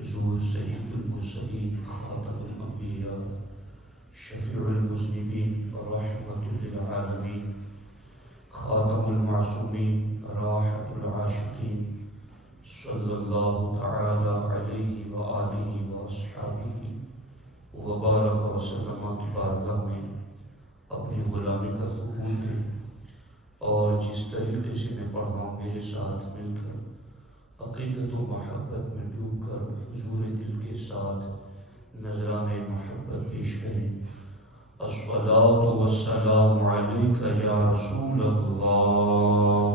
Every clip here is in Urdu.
حضور سید المرسلین خاتم الانبیاء شفیع المذنبین رحمۃ للعالمین خاتم المعصومین راحت العاشقین صلی اللہ تعالی علیہ وآلہ واصحابہ وبارک وسلم کی بارگاہ میں اپنی غلامی کا قبول دے، اور جس طریقے سے میں پڑھا ہوں میرے ساتھ مل کر عقیدت و محبت میں ڈوب کر حضور دل کے ساتھ نذران محبت پیش کریں۔ الصلاۃ والسلام علیک یا رسول اللہ،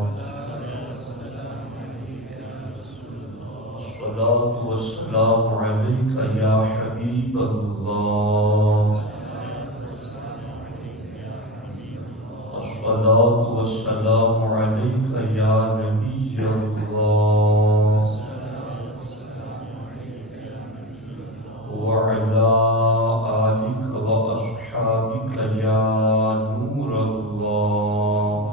الصلاۃ والسلام علیک یا حبیب اللہ، الصلاۃ والسلام علیک یا نبی اللہ، وعلی آلک واصحابک یا نور اللہ،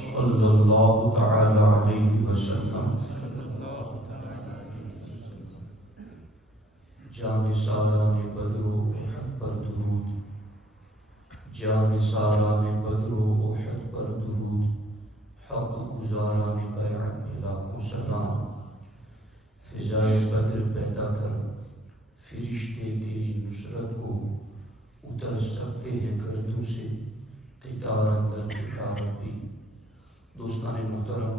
صلی اللہ تعالی علیہ وسلم۔ جان سالان بدر و احد پر درود، جان سالان بدر و احد پر درود، حق گزاران بیعت میں لاکھوں سلام۔ فضائے بدر پیدا کر فرشتے تیری نصرت کو اتر سکتے ہیں گردوں سے، قطار اندر قطار بھی۔ دوستان محترم،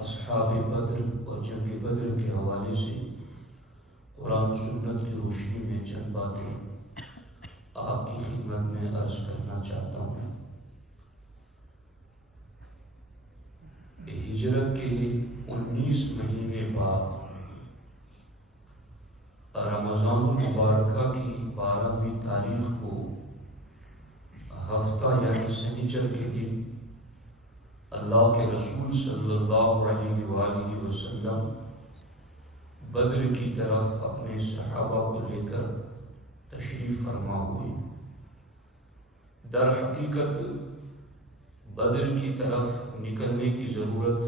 اصحاب بدر اور جنگ بدر کے حوالے سے قرآن و سنت کی روشنی میں چند باتیں آپ کی خدمت میں عرض کرنا چاہتا ہوں۔ ہجرت کے 19 مہینے بعد رمضان المبارکہ کی 12ویں تاریخ کو ہفتہ یعنی سنیچر کے دن اللہ کے رسول صلی اللہ علیہ وآلہ وسلم بدر کی طرف اپنے صحابہ کو لے کر تشریف فرما ہوئے۔ در حقیقت بدر کی طرف نکلنے کی ضرورت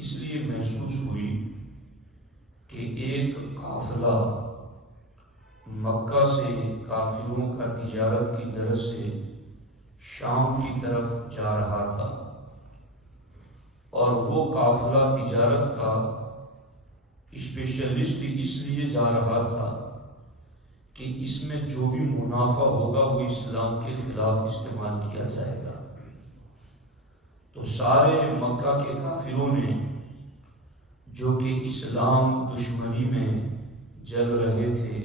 اس لیے محسوس ہوئی کہ ایک قافلہ مکہ سے کافروں کا تجارت کی غرض سے شام کی طرف جا رہا تھا، اور وہ قافلہ تجارت کا اسپیشلسٹ اس لیے جا رہا تھا کہ اس میں جو بھی منافع ہوگا وہ اسلام کے خلاف استعمال کیا جائے گا۔ تو سارے مکہ کے کافروں نے جو کہ اسلام دشمنی میں جل رہے تھے،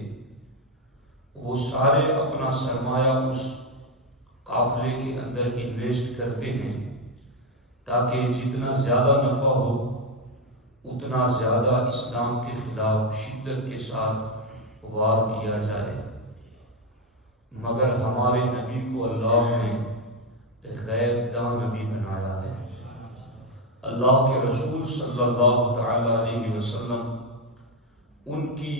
وہ سارے اپنا سرمایہ اس قافلے کے اندر انویسٹ کرتے ہیں تاکہ جتنا زیادہ نفع ہو اتنا زیادہ اسلام کے خلاف شدت کے ساتھ وار کیا جائے۔ مگر ہمارے نبی کو اللہ نے غیب داں نبی بنایا ہے۔ اللہ کے رسول صلی اللہ تعالی علیہ وسلم ان کی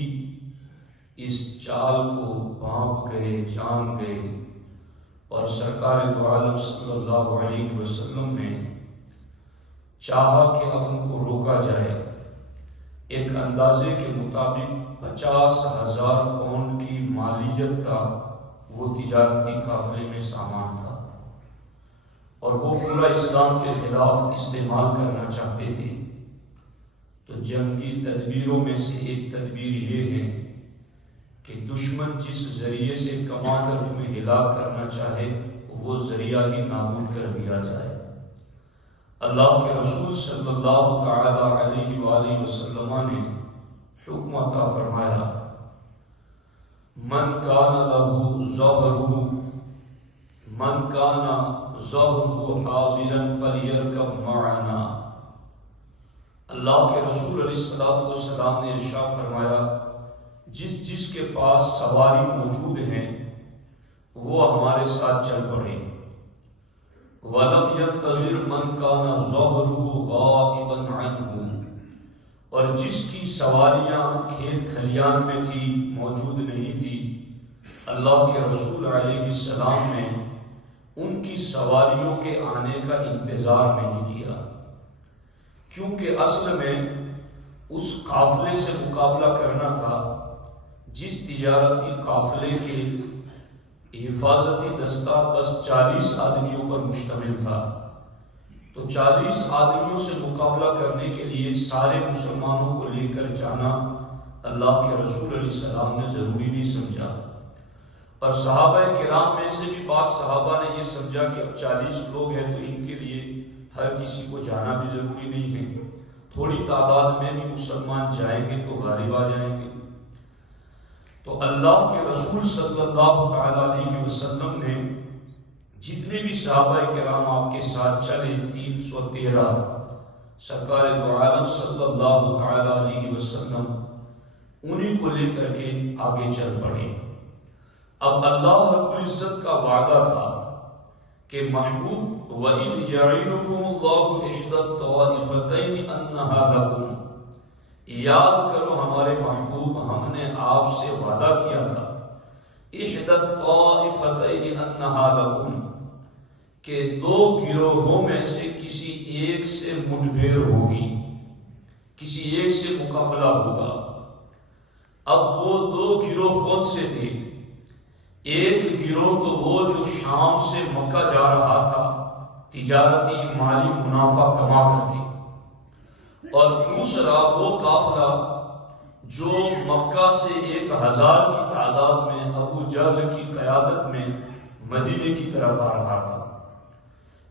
اس چال کو بھانپ گئے، جان گئے، اور سرکار دو عالم صلی اللہ علیہ وسلم نے چاہا کہ اب ان کو روکا جائے۔ ایک اندازے کے مطابق 50,000 پاؤنڈ کی مالیت کا وہ تجارتی قافلے میں سامان تھا، اور وہ پورا اسلام کے خلاف استعمال کرنا چاہتے تھے۔ تو جنگی تدبیروں میں سے ایک تدبیر یہ ہے کہ دشمن جس ذریعے سے کما کر تمہیں ہلاک کرنا چاہے وہ ذریعہ ہی نابود کر دیا جائے۔ اللہ کے رسول صلی اللہ تعالی علیہ وآلہ وسلم نے حکم عطا فرمایا، من کان ظہرہ حاضرا فلیرکب معنا۔ اللہ کے رسول علیہ الصلوۃ والسلام نے ارشاد فرمایا، جس کے پاس سواری موجود ہیں وہ ہمارے ساتھ چل پڑے۔ وَلَمْ يَنْتَظِرْ مَنْ كَانَ ظَهْرُهُ غَائِبًا عَنْهُ، اور جس کی سواریاں کھیت کھلیان میں تھی، موجود نہیں تھی، اللہ کے رسول علیہ السلام نے ان کی سواریوں کے آنے کا انتظار نہیں کیا، کیونکہ اصل میں اس قافلے سے مقابلہ کرنا تھا جس تجارتی قافلے کے حفاظتی دستہ بس 40 آدمیوں پر مشتمل تھا، تو 40 آدمیوں سے مقابلہ کرنے کے لیے سارے مسلمانوں کو لے کر جانا اللہ کے رسول علیہ السلام نے ضروری نہیں سمجھا، اور صحابہ کرام میں سے بھی بعض صحابہ نے یہ سمجھا کہ اب 40 لوگ ہیں تو ان کے لیے ہر کسی کو جانا بھی ضروری نہیں ہے، تھوڑی تعداد میں بھی مسلمان جائیں گے تو غالب آ جائیں گے۔ تو اللہ کے رسول صلی اللہ تعالیٰ علیہ وسلم نے جتنے بھی صحابہ کرام آپ کے ساتھ چلے 313 سرکار دو عالم صلی اللہ تعالیٰ علیہ وسلم انہیں کو لے کر کے آگے چل پڑے۔ اب اللہ رب العزت کا وعدہ تھا کہ محبوب وَإِذْ يَعِدُكُمُ اللَّهُ إِحْدَى الطَّائِفَتَيْنِ أَنَّهَا لَكُمْ، یاد کرو ہمارے محبوب، ہم نے آپ سے وعدہ کیا تھا اِحْدَى الطَّائِفَتَيْنِ أَنَّهَا لَكُمْ کہ دو گروہوں میں سے کسی ایک سے مٹبھیڑ ہوگی، کسی ایک سے مقابلہ ہوگا۔ اب وہ دو گروہ کون سے تھے؟ ایک گروہ تو وہ جو شام سے مکہ جا رہا تھا تجارتی مالی منافع کما کر کے، اور دوسرا وہ قافلہ جو مکہ سے 1000 کی تعداد میں ابو جہل کی قیادت میں مدینے کی طرف آ رہا تھا۔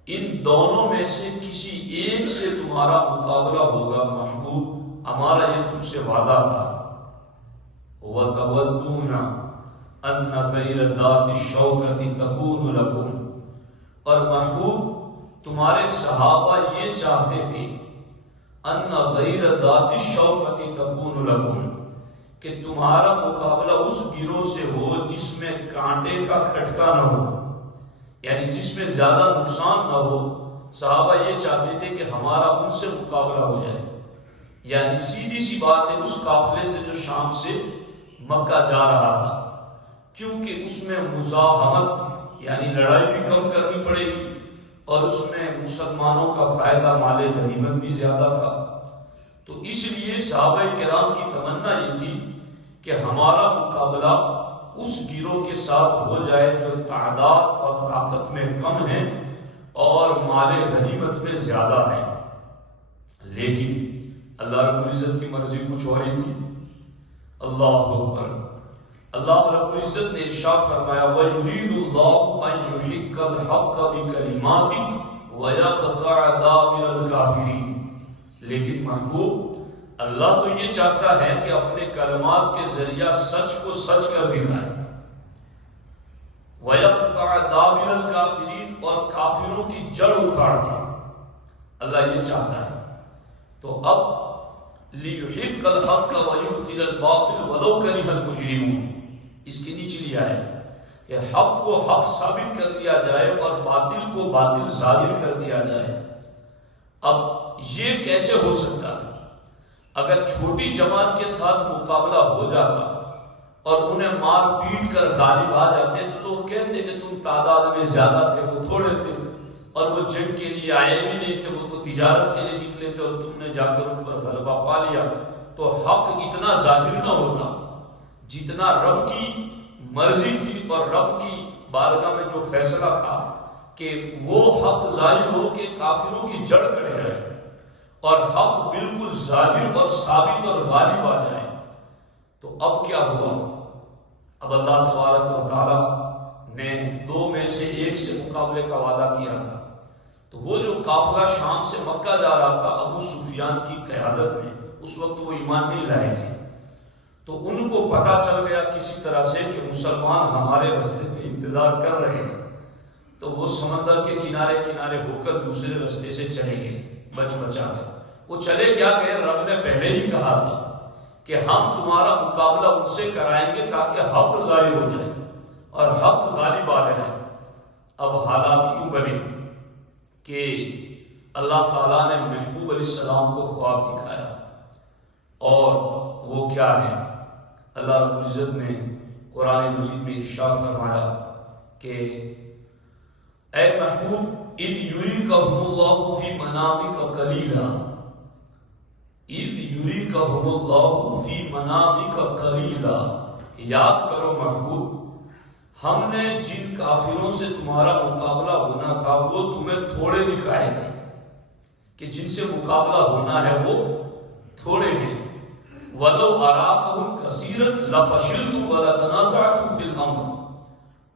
ان دونوں میں سے کسی ایک سے تمہارا مقابلہ ہوگا محبوب، ہمارا یہ تم سے وعدہ تھا۔ وَتَوَدُّونَ أَنَّ غَيْرَ ذَاتِ الشَّوْكَةِ تَكُونُ لَكُمْ، اور محبوب تمہارے صحابہ یہ چاہتے تھے أَنَّ غَيْرَ ذَاتِ الشَّوْكَةِ تَكُونُ لَكُمْ کہ تمہارا مقابلہ اس گروہ سے ہو جس میں کانٹے کا کھٹکا نہ ہو، یعنی جس میں زیادہ نقصان نہ ہو۔ صحابہ یہ چاہتے تھے کہ ہمارا ان سے مقابلہ ہو جائے، یعنی سیدھی سی بات ہے اس قافلے سے جو شام سے مکہ جا رہا تھا، کیونکہ اس میں مزاحمت یعنی لڑائی بھی کم کرنی پڑے گی، اور اس میں مسلمانوں کا فائدہ مال غنیمت بھی زیادہ تھا۔ تو اس لیے صحابہ کرام کی تمنا یہ تھی کہ ہمارا مقابلہ اس گروہ کے ساتھ ہو جائے جو تعداد اور طاقت میں کم ہے اور مال غنیمت میں زیادہ ہے۔ لیکن اللہ رب العزت کی مرضی کچھ اور ہی تھی۔ اللہ اکبر۔ اللہ رب العزت نے ارشاد فرمایا وَيُرِيدُ اللَّهُ أَن يُحِقَّ الْحَقَّ بِكَلِمَاتِهِ وَيَقْطَعَ دَابِرَ الْكَافِرِينَ، لیکن محبوب اللہ تو یہ چاہتا ہے کہ اپنے کلمات کے ذریعہ سچ کو سچ کر دکھائے، وَيَقْطَعَ دَابِرَ الْكَافِرِينَ، اور کافروں کی جڑ اکھاڑ دے، اللہ یہ چاہتا ہے۔ تو اب لِيُحِقَّ الْحَقَّ وَيُبْطِلَ الْبَاطِلَ وَلَوْ كَرِهَ الْمُجْرِمُونَ، اس کی نیچے لیا ہے کہ حق کو حق ثابت کر دیا جائے اور باطل کو باطل ظاہر کر دیا جائے۔ اب یہ کیسے ہو سکتا تھا؟ اگر چھوٹی جماعت کے ساتھ مقابلہ ہو جاتا اور انہیں مار پیٹ کر غالب آ جاتے تو لوگ کہتے کہ تم تعداد میں زیادہ تھے، وہ تھوڑے تھے، اور وہ جنگ کے لیے آئے بھی نہیں تھے، وہ تو تجارت کے لیے نکلے تھے، اور تم نے جا کر ان پر غلبہ پا لیا، تو حق اتنا ظاہر نہ ہوتا جتنا رب کی مرضی تھی اور رب کی بارگاہ میں جو فیصلہ تھا کہ وہ حق ظاہر ہو کہ کافروں کی جڑ کڑے رہے اور حق بالکل ظاہر اور ثابت اور غالب آ جائے۔ تو اب کیا ہوا؟ اب اللہ تبارک و تعالی نے دو میں سے ایک سے مقابلے کا وعدہ کیا تھا، تو وہ جو قافلہ شام سے مکہ جا رہا تھا ابو سفیان کی قیادت میں، اس وقت وہ ایمان نہیں لائے تھے، تو ان کو پتا چل گیا کسی طرح سے کہ مسلمان ہمارے راستے پہ انتظار کر رہے ہیں، تو وہ سمندر کے کنارے کنارے ہو کر دوسرے راستے سے چلے گئے بچ بچا کر۔ وہ چلے کیا کہ رب نے پہلے ہی کہا تھا کہ ہم تمہارا مقابلہ ان سے کرائیں گے تاکہ حق ظاہر ہو جائے اور حق غالب آ جائے۔ اب حالات یوں بنے کہ اللہ تعالیٰ نے محبوب علیہ السلام کو خواب دکھایا، اور وہ کیا ہے؟ اللہ رب العزت نے قرآن مجید میں ارشاد فرمایا کہ اے محبوب اذ یریکہم اللہ فی منامک قلیلا، اذ یریکہم اللہ فی منامک قلیلا، یاد کرو محبوب، ہم نے جن کافروں سے تمہارا مقابلہ ہونا تھا وہ تمہیں تھوڑے دکھائے تھے، کہ جن سے مقابلہ ہونا ہے وہ تھوڑے ہیں۔ وَلَوْ أَرَاكَهُمْ كَثِيرًا لَفَشِلْتُمْ وَلَتَنَازَعْتُمْ فِي الْأَمْرِ،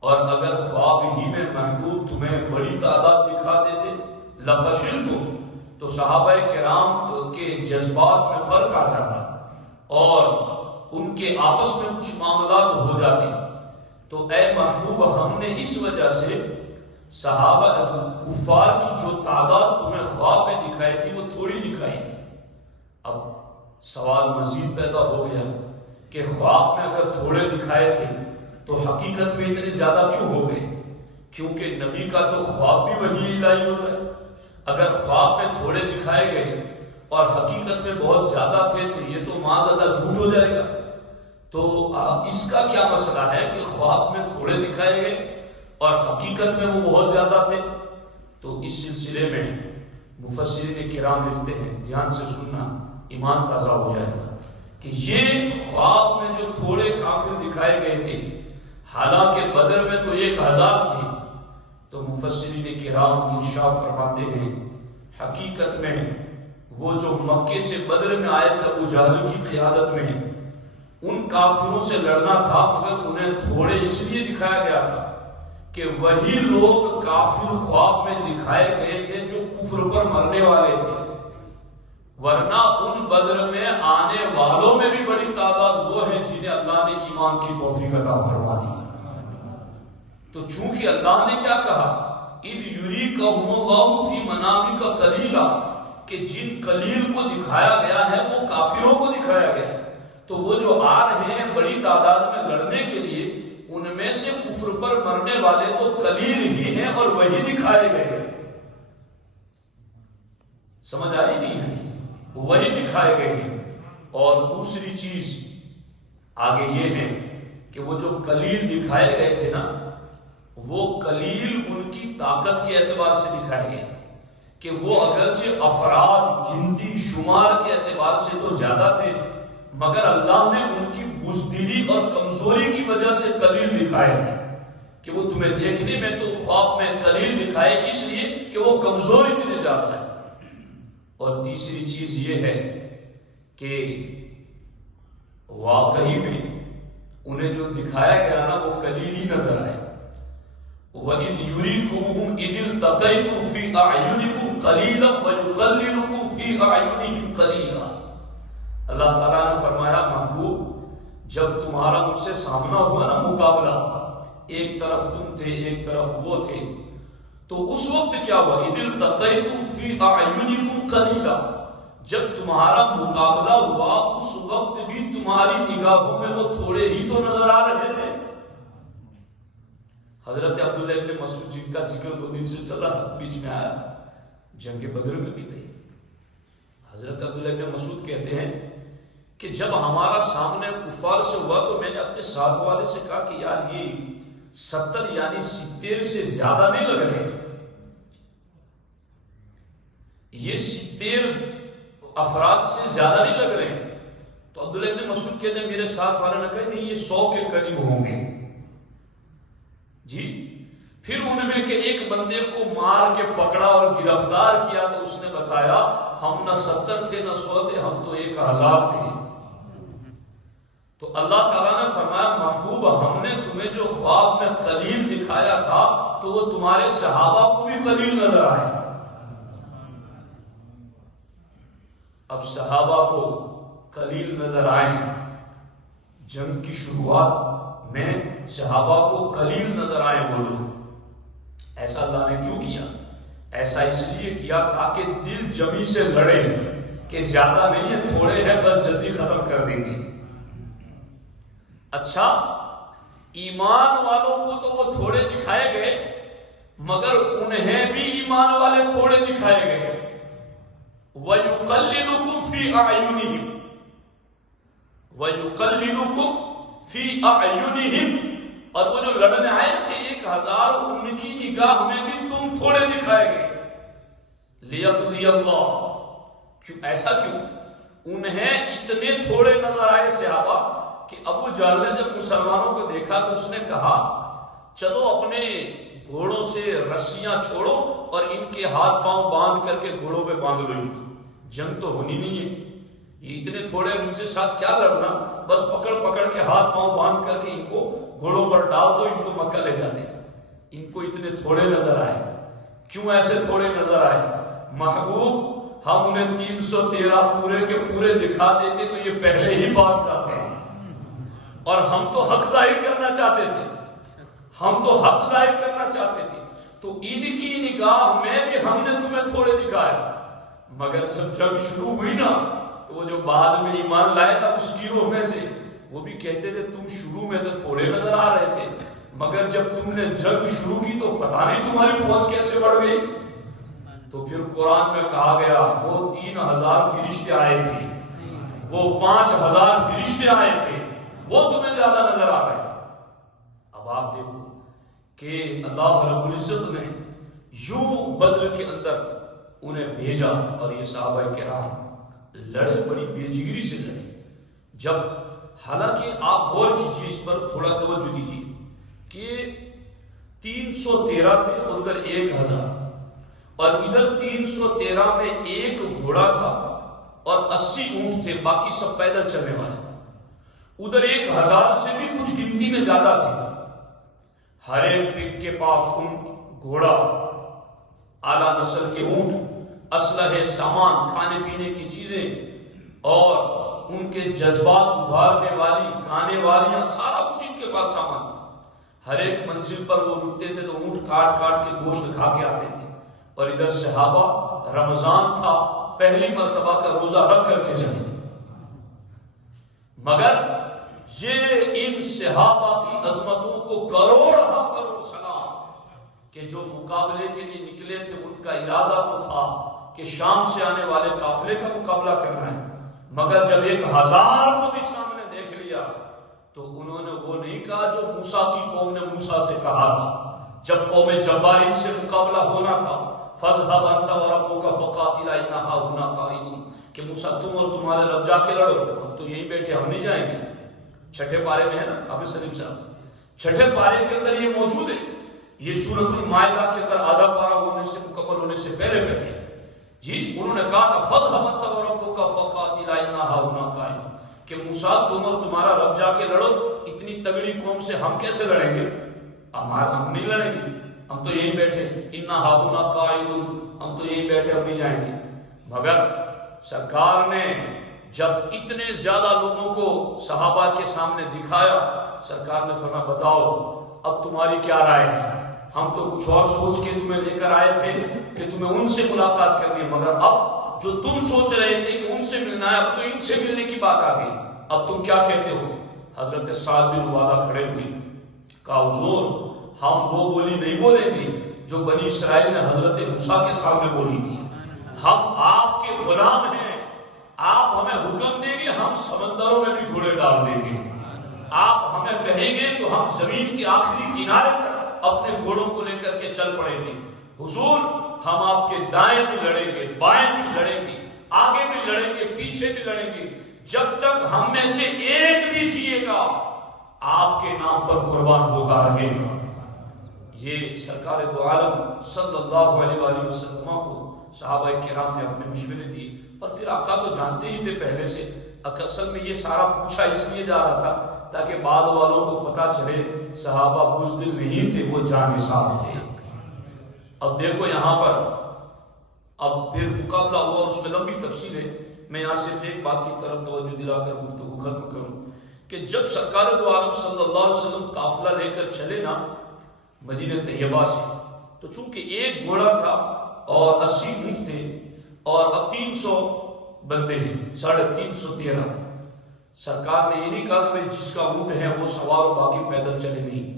اور اگر خواب ہی میں محبوب تمہیں بڑی تعداد دکھا دیتے، لَفَشِلْتُمْ، تو صحابہ کرام کے جذبات میں فرق آ جاتا اور ان کے آپس میں کچھ معاملات ہو جاتے۔ تو اے محبوب، ہم نے اس وجہ سے صحابہ کفار کی جو تعداد تمہیں خواب میں دکھائی تھی وہ تھوڑی دکھائی تھی۔ اب سوال مزید پیدا ہو گیا کہ خواب میں اگر تھوڑے دکھائے تھے تو حقیقت میں اتنے زیادہ کیوں ہو گئے؟ کیونکہ نبی کا تو خواب بھی وحی الہی ہوتا ہے۔ اگر خواب میں تھوڑے دکھائے گئے اور حقیقت میں بہت زیادہ تھے تو یہ تو معاذ اللہ جھوٹ ہو جائے گا۔ تو اس کا کیا مسئلہ ہے کہ خواب میں تھوڑے دکھائے گئے اور حقیقت میں وہ بہت زیادہ تھے؟ تو اس سلسلے میں مفسرین کرام لکھتے ہیں، دھیان سے سننا، ایمان تازہ ہو جائے گا، کہ یہ خواب میں جو تھوڑے کافر دکھائے گئے تھے، حالانکہ بدر میں تو 1000 تھے، تو مفسرین کرام ارشاد فرماتے ہیں حقیقت میں وہ جو مکے سے بدر میں آئے تھے ابو جہل کی قیادت میں، ان کافروں سے لڑنا تھا، مگر انہیں تھوڑے اس لیے دکھایا گیا تھا کہ وہی لوگ کافر خواب میں دکھائے گئے تھے جو کفر پر مرنے والے تھے، ورنہ ان بدر میں آنے والوں میں بھی بڑی تعداد وہ ہیں جنہیں اللہ نے ایمان کی توفیق عطا فرما دی۔ تو چونکہ اللہ نے کیا کہا، اذ یریکہم اللہ فی منامک قلیلا، کہ جن قلیل کو دکھایا گیا ہے وہ کافروں کو دکھایا گیا، تو وہ جو آ رہے ہیں بڑی تعداد میں لڑنے کے لیے، ان میں سے کفر پر مرنے والے تو قلیل ہی ہیں اور وہی دکھائے گئے ہیں۔ سمجھ آئی نہیں ہے؟ وہی دکھائے گئے ہیں۔ اور دوسری چیز آگے یہ ہے کہ وہ جو قلیل دکھائے گئے تھے نا، وہ قلیل ان کی طاقت کے اعتبار سے دکھائے گئے تھے، کہ وہ اگرچہ افراد گنتی شمار کے اعتبار سے تو زیادہ تھے، مگر اللہ نے ان کی بزدلی اور کمزوری کی وجہ سے قلیل دکھائے تھے، کہ وہ تمہیں دیکھنے میں تو خواب میں قلیل دکھائے اس لیے کہ وہ کمزور اتنے زیادہ ہے۔ اور تیسری چیز یہ ہے کہ واقعی میں انہیں جو دکھایا گیا نا وہ قلیل ہی نظر آئے۔ وَإِذْ يُرِيكُمُهُمْ إِذِ الْتَقَيْتُمْ فِي أَعْيُنِكُمْ قَلِيلًا وَيُقَلِّلُكُمْ فِي أَعْيُنِهِمْ قَلِيلًا۔ اللہ تعالیٰ نے فرمایا محبوب، جب تمہارا مجھ سے سامنا ہوا نا مقابلہ، ایک طرف تم تھے ایک طرف وہ تھے، تو اس وقت کیا ہوا، اذ التقیتم فی اعینکم قلیلا، جب تمہارا مقابلہ ہوا اس وقت بھی تمہاری نگاہوں میں وہ تھوڑے ہی تو نظر آ رہے تھے۔ حضرت عبداللہ ابن مسعود جن کا ذکر 2 دن سے چلا بیچ میں آیا تھا، جنگ بدر میں بھی تھے۔ حضرت عبداللہ ابن مسعود کہتے ہیں کہ جب ہمارا سامنے کفار سے ہوا تو میں نے اپنے ساتھ والے سے کہا کہ یار یہ 70 یعنی 70 سے زیادہ نہیں لگ رہے، یہ 70 افراد سے زیادہ نہیں لگ رہے۔ تو عبداللہ ابن مسعود کہتے ہیں میرے ساتھ والے نے کہا نہیں یہ 100 کے قریب ہوں گے جی۔ پھر انہوں نے کہ ایک بندے کو مار کے پکڑا اور گرفتار کیا تو اس نے بتایا ہم نہ 70 تھے نہ 100 تھے، ہم تو 1000 تھے۔ تو اللہ تعالیٰ نے فرمایا محبوب ہم نے تمہیں جو خواب میں قلیل دکھایا تھا تو وہ تمہارے صحابہ کو بھی قلیل نظر آئے۔ اب صحابہ کو قلیل نظر آئے، جنگ کی شروعات میں صحابہ کو قلیل نظر آئے وہ لوگ، ایسا اللہ نے کیوں کیا؟ ایسا اس لیے کیا تاکہ دل جمی سے لڑے کہ زیادہ نہیں ہے تھوڑے ہیں بس جلدی ختم کر دیں گے۔ اچھا ایمان والوں کو تو وہ تھوڑے دکھائے گئے مگر انہیں بھی ایمان والے تھوڑے دکھائے گئے۔ وَيُقَلِّلُكُمْ فِي أَعْيُنِهِمْ وَيُقَلِّلُكُمْ فِي أَعْيُنِهِمْ، اور وہ جو لڑنے آئے تھے 1000 ان کی نگاہ میں بھی تم تھوڑے دکھائے گئے۔ لِيَقْضِيَ اللَّهُ، کیوں ایسا کیوں؟ انہیں اتنے تھوڑے نظر آئے صحابہ کہ ابو جہل نے جب مسلمانوں کو دیکھا تو اس نے کہا چلو اپنے گھوڑوں سے رسیاں چھوڑو اور ان کے ہاتھ پاؤں باندھ کر کے گھوڑوں پہ باندھ لو، جنگ تو ہونی نہیں ہے، یہ اتنے تھوڑے ان کے ساتھ کیا لڑنا، بس پکڑ پکڑ کے ہاتھ پاؤں باندھ کر کے ان کو گھوڑوں پر ڈال دو، ان کو مکہ لے جاتے۔ ان کو اتنے تھوڑے نظر آئے۔ کیوں ایسے تھوڑے نظر آئے؟ محبوب ہم انہیں 313 پورے کے پورے دکھا دیتے تو یہ پہلے ہی بات جاتے ہیں، اور ہم تو حق ظاہر کرنا چاہتے تھے، ہم تو حق ظاہر کرنا چاہتے تھے، تو ان کی نگاہ میں بھی ہم نے تمہیں تھوڑے دکھائے۔ مگر جب جنگ شروع ہوئی نا تو وہ جو بعد میں ایمان لائے نا اس گروہ میں سے، وہ بھی کہتے تھے تم شروع میں تو تھوڑے نظر آ رہے تھے، مگر جب تم نے جنگ شروع کی تو پتہ نہیں تمہاری فوج کیسے بڑھ گئی۔ تو پھر قرآن میں کہا گیا وہ 3000 فرشتے آئے تھے، وہ 5000 فرشتے آئے تھے، وہ تمہیں زیادہ نظر آ رہے تھے۔ اب آپ دیکھو کہ اللہ رب العزت نے یوں بدر کے اندر انہیں بھیجا، اور یہ صحابہ کرام لڑے، بڑی بے جگری سے لڑے۔ جب حالانکہ آپ غور کیجیے، اس پر تھوڑا توجہ دیجیے کہ 313 تھے اور ادھر 1000، اور ادھر 313 میں ایک گھوڑا تھا اور 80 اونٹ تھے، باقی سب پیدل چلنے والے تھے۔ ادھر 1000 سے بھی کچھ گنتی میں زیادہ تھے۔ ہر ایک کے پاس اونٹ، گھوڑا، اعلیٰ نسل کے اونٹ، اسلحے، سامان، کھانے پینے کی چیزیں، اور ان کے جذبات ابھارنے والی گانے والیاں، سارا کچھ ان کے پاس سامان تھا۔ ہر ایک منزل پر وہ رکتے تھے تو اونٹ کاٹ کاٹ کے گوشت کھا کے آتے تھے۔ اور ادھر صحابہ، رمضان تھا، پہلی مرتبہ کا روزہ رکھ کر کے چلے تھے، مگر یہ ان صحابہ کی عظمتوں کو کروڑ سلام کہ جو مقابلے کے لیے نکلے تھے، ان کا ارادہ تو تھا کہ شام سے آنے والے قافلے کا مقابلہ کرنا ہے، مگر جب 1000 کو بھی سامنے دیکھ لیا تو انہوں نے وہ نہیں کہا جو موسیٰ کی قوم نے موسیٰ سے کہا تھا جب قوم جبارین سے مقابلہ ہونا تھا، فَاذْهَبْ أَنْتَ وَرَبُّكَ فَقَاتِلَا إِنَّا هَاهُنَا قَاعِدُونَ، کہ موسیٰ تم اور تمہارے رب جا کے لڑو، اب تو یہیں بیٹھے، ہم نہیں جائیں گے۔ چھٹے پارے میں ہے نا حافظ سلیم صاحب، چھٹے پارے کے اندر یہ موجود ہے، یہ سورۃ المائدہ کے اندر آدھا پارہ ہونے سے مکمل ہونے سے پہلے جی انہوں نے کہا کہ فَاذْهَبْ أَنْتَ وَرَبُّكَ فَقَاتِلَا إِنَّا هَاهُنَا قَاعِدُونَ، کہ موسیٰ تم اور تمہارا رب جا کے لڑو، اتنی تگڑی قوم سے ہم کیسے لڑیں گے، ہم نہیں لڑیں گے، ہم تو یہیں بیٹھے، اِنَّا هَاهُنَا قَاعِدُونَ، ہم تو یہیں بیٹھے، ہم نہیں جائیں گے۔ مگر سرکار نے جب اتنے زیادہ لوگوں کو صحابہ کے سامنے دکھایا، سرکار نے فرمایا بتاؤ اب تمہاری کیا رائے ہے، ہم تو کچھ اور سوچ کے تمہیں لے کر آئے تھے کہ تمہیں ان سے ملاقات کرنی ہے، مگر اب جو تم سوچ رہے تھے کہ ان سے ملنا ہے، اب تو ان سے ملنے کی بات آ گئی، اب تم کیا کہتے ہو؟ حضرت سعد بن عبادہ کھڑے ہوئے، کہا حضور ہم وہ بولی نہیں بولیں گے جو بنی اسرائیل نے حضرت موسیٰ کے سامنے بولی تھی، ہم آپ کے غلام ہیں، آپ ہمیں حکم دیں گے ہم سمندروں میں بھی گھوڑے ڈال دیں گے، آپ ہمیں کہیں گے تو ہم زمین کے آخری کنارے تک اپنے گھوڑوں کو لے کر کے چل پڑیں گے، حضور ہم آپ کے دائیں بھی لڑیں گے، بائیں بھی لڑیں گے، آگے بھی لڑیں گے، پیچھے بھی لڑیں گے، جب تک ہم میں سے ایک بھی جیے گا آپ کے نام پر قربان ہوگا رہے گا۔ یہ سرکار دو عالم صلی اللہ علیہ وآلہ وسلم کو صحابہ کرام نے اپنے مشورے دی، اور پھر آقا تو جانتے ہی تھے پہلے سے، اصل میں یہ سارا پوچھا اس لیے جا رہا تھا تاکہ بعد والوں کو پتا چلے صحابہ بزدل نہیں تھے، وہ جانصاف تھے۔ اب دیکھو یہاں پر اب پھر مقابلہ ہوا اور اس میں لمبی تفصیل ہے، میں یہاں صرف ایک بات کی طرف توجہ دلا کر گفتگو ختم کروں کہ جب سرکار دو عالم صلی اللہ علیہ وسلم قافلہ لے کر چلے نا مدینہ طیبہ سے، تو چونکہ ایک گھوڑا تھا اور 80 اونٹ تھے اور اب 300 بندے ہیں، 313، سرکار نے یہ نہیں کہا کہ جس کا اونٹ ہے وہ سوار و باقی پیدل چلے، نہیں،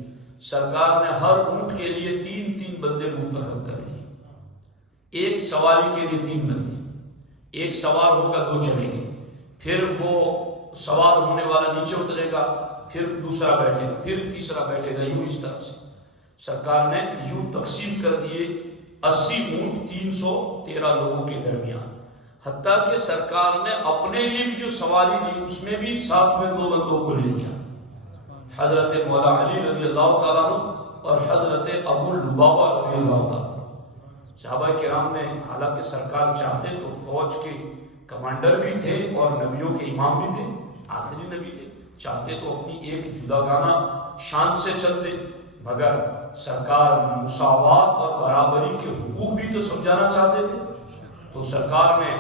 سرکار نے ہر اونٹ کے لیے 3 بندے منتخب کر لیے، ایک سواری کے لیے 3 بندے، ایک سوار ہوگا 2 چلیں گے، پھر وہ سوار ہونے والا نیچے اترے گا، پھر دوسرا بیٹھے گا، پھر تیسرا بیٹھے گا، یوں اس طرح سے سرکار نے یوں تقسیم کر دیے 80 اونٹ 313 لوگوں کے درمیان۔ حتیٰ کہ سرکار نے اپنے لیے بھی جو سواری لی اس میں بھی ساتھ میں 2 بندوں کو لے لیا، حضرت مولا علی رضی اللہ تعالیٰ عنہ اور حضرت ابو لبابہ رضی اللہ تعالیٰ عنہ۔ صحابہ کرام نے، حالانکہ سرکار چاہتے تو فوج کے کمانڈر بھی تھے اور نبیوں کے امام بھی تھے، آخری نبی تھے، چاہتے تو اپنی ایک جداگانہ شان سے چلتے، مگر سرکار مساوات اور برابری کے حقوق بھی تو سمجھانا چاہتے تھے، تو سرکار نے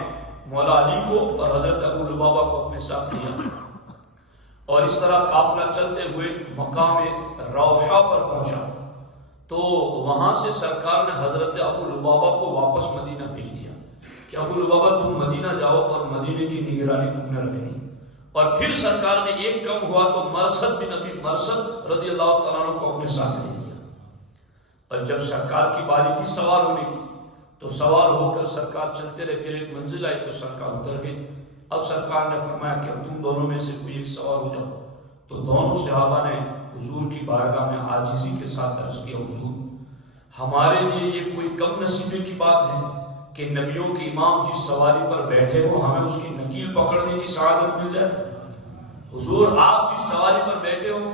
مولا علی کو اور حضرت ابو لبابہ کو اپنے ساتھ لیا، اور اس طرح قافلہ چلتے ہوئے مقام روحہ پر پہنچا، تو وہاں سے سرکار نے حضرت ابو لبابہ کو واپس مدینہ بھیج دیا کہ ابو لبابہ تم مدینہ جاؤ اور مدینے کی نگرانی تم نے رکھنی۔ اور پھر سرکار نے ایک کم ہوا تو مرثد بن ابی مرثد رضی اللہ تعالیٰ عنہ کو اپنے ساتھ لے لیا، اور جب سرکار کی باری تھی سوار ہونے کی تو سوار ہو کر سرکار چلتے رہے، پھر ایک منزل آئی تو سرکار اتر گئے۔ اب سرکار نے فرمایا کہ اب تم دونوں میں سے کوئی ایک سوار ہو جاؤ، تو دونوں صحابہ نے حضور کی بارگاہ میں عاجزی کے ساتھ عرض کیا، حضور ہمارے لیے یہ کوئی کم نصیبے کی بات ہے کہ نبیوں کے امام جس سواری پر بیٹھے ہو ہمیں اس کی نکیل پکڑنے کی سعادت مل جائے؟ حضور آپ جس سواری پر بیٹھے ہو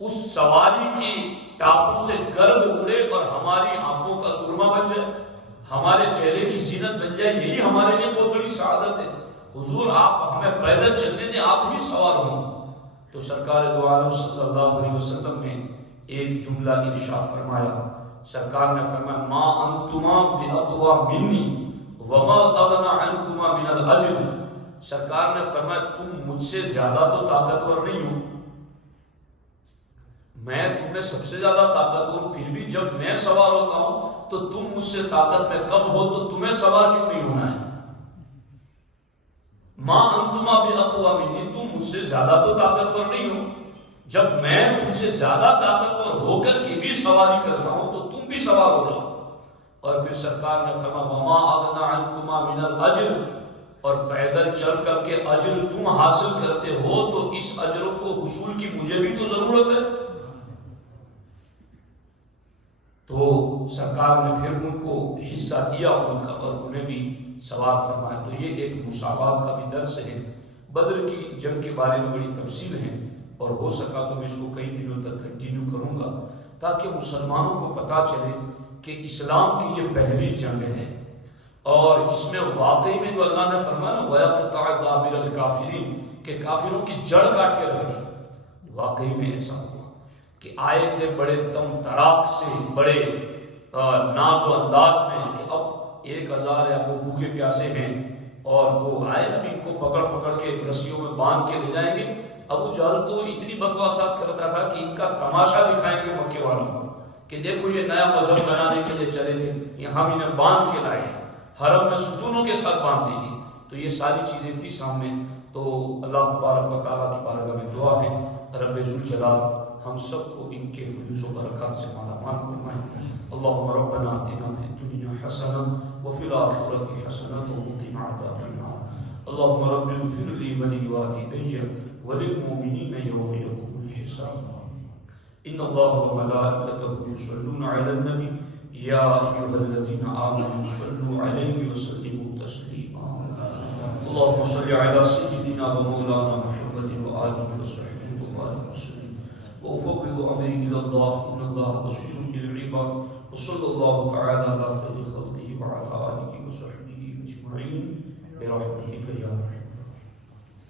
اس سواری کی ٹاپوں سے گرد اڑے اور ہماری آنکھوں کا سرما بن جائے، ہمارے چہرے کی زینت بن جائے، یہی ہمارے لیے بہت بڑی سعادت ہے، حضور آپ ہمیں پیدل چلنے دیں، آپ ہی سوار ہوں۔ تو سرکار دو عالم صلی اللہ علیہ وسلم نے ایک جملہ ارشاد فرمایا، سرکار نے فرمایا ما انتما باقوا منی وما اغنى عنكما من الاجر، سرکار نے فرمایا تم مجھ سے زیادہ تو طاقتور نہیں ہو، میں تم میں سب سے زیادہ طاقتور ہوں، پھر بھی جب میں سوار ہوتا ہوں تو تم مجھ سے طاقت میں کم ہو تو تمہیں سوار کیوں نہیں ہونا ہے؟ ما انتما باقوا منی، تم مجھ سے زیادہ تو طاقتور نہیں ہو، جب میں تم سے زیادہ طاقتور ہو کر کے بھی سواری کر رہا ہوں تو تم بھی سوار ہو رہا ہو۔ اور پھر سرکار نے فرمایا وما اغنى عنكما من الاجر، اور پیدل چل کر کے اجر تم حاصل کرتے ہو تو اس اجر کو حصول کی مجھے بھی تو ضرورت ہے۔ تو سرکار نے پھر ان کو حصہ دیا ان کا اور انہیں بھی سوار فرمایا۔ تو یہ ایک مساوات کا بھی درس ہے۔ بدر کی جنگ کے بارے میں بڑی تفصیل ہے اور ہو سکا تو میں اس کو کئی دنوں تک کنٹینیو کروں گا تاکہ مسلمانوں کو پتا چلے کہ اسلام کی یہ پہلی جنگ ہے، اور اس میں واقعی میں جو اللہ نے فرمایا نا وَيَقْطَعَ دَابِرَ الْكَافِرِينَ کہ کافروں کی جڑ کاٹ کے رکھ دی، واقعی میں ایسا ہوا کہ آئے تھے بڑے تم تراک سے، بڑے ناز و انداز میں کہ اب 1000 ہے، وہ بھوکے پیاسے ہیں اور وہ آئے اب ان کو پکڑ پکڑ کے رسیوں میں باندھ کے لے جائیں گے۔ ابو جہل تو اتنی بکواسات کرتا تھا کہ ان کا تماشا دکھائیں گے مکے والوں کو کہ دیکھو یہ نیا مذہب بنانے کے لیے چلے تھے، یہ ہم انہیں باندھ کے لائے، حرم میں ستونوں کے ساتھ باندھ دیں گے۔ تو یہ ساری چیزیں تھی سامنے۔ تو اللہ تبارک و تعالیٰ کی بارگاہ میں دعا ہے رب ذوالجلال ہم سب کو ان کے فیوز و برکات سے مالا مال فرمائے۔ اللہم ربنا آتنا فی الدنیا حسنہ وفی الآخرۃ حسنہ وقنا عذاب النار۔ اللہم رب اغفر لی ولوالدی وللمؤمنین یوم یقوم الحساب۔ ان اللہ وملائکتہ یصلون علی النبی یا ایھا الذین آمنوا صلوا علیہ وسلموا تسلیما۔ اللہم صل علی سیدنا و مولانا محمد وآلہ وصحبہ وبارک وسلم۔ وأفوض أمري إلى الله إن الله بصير بالعباد وصلى الله تعالى على خير خلقه وعلى آله وصحبه أجمعين برحمتك يا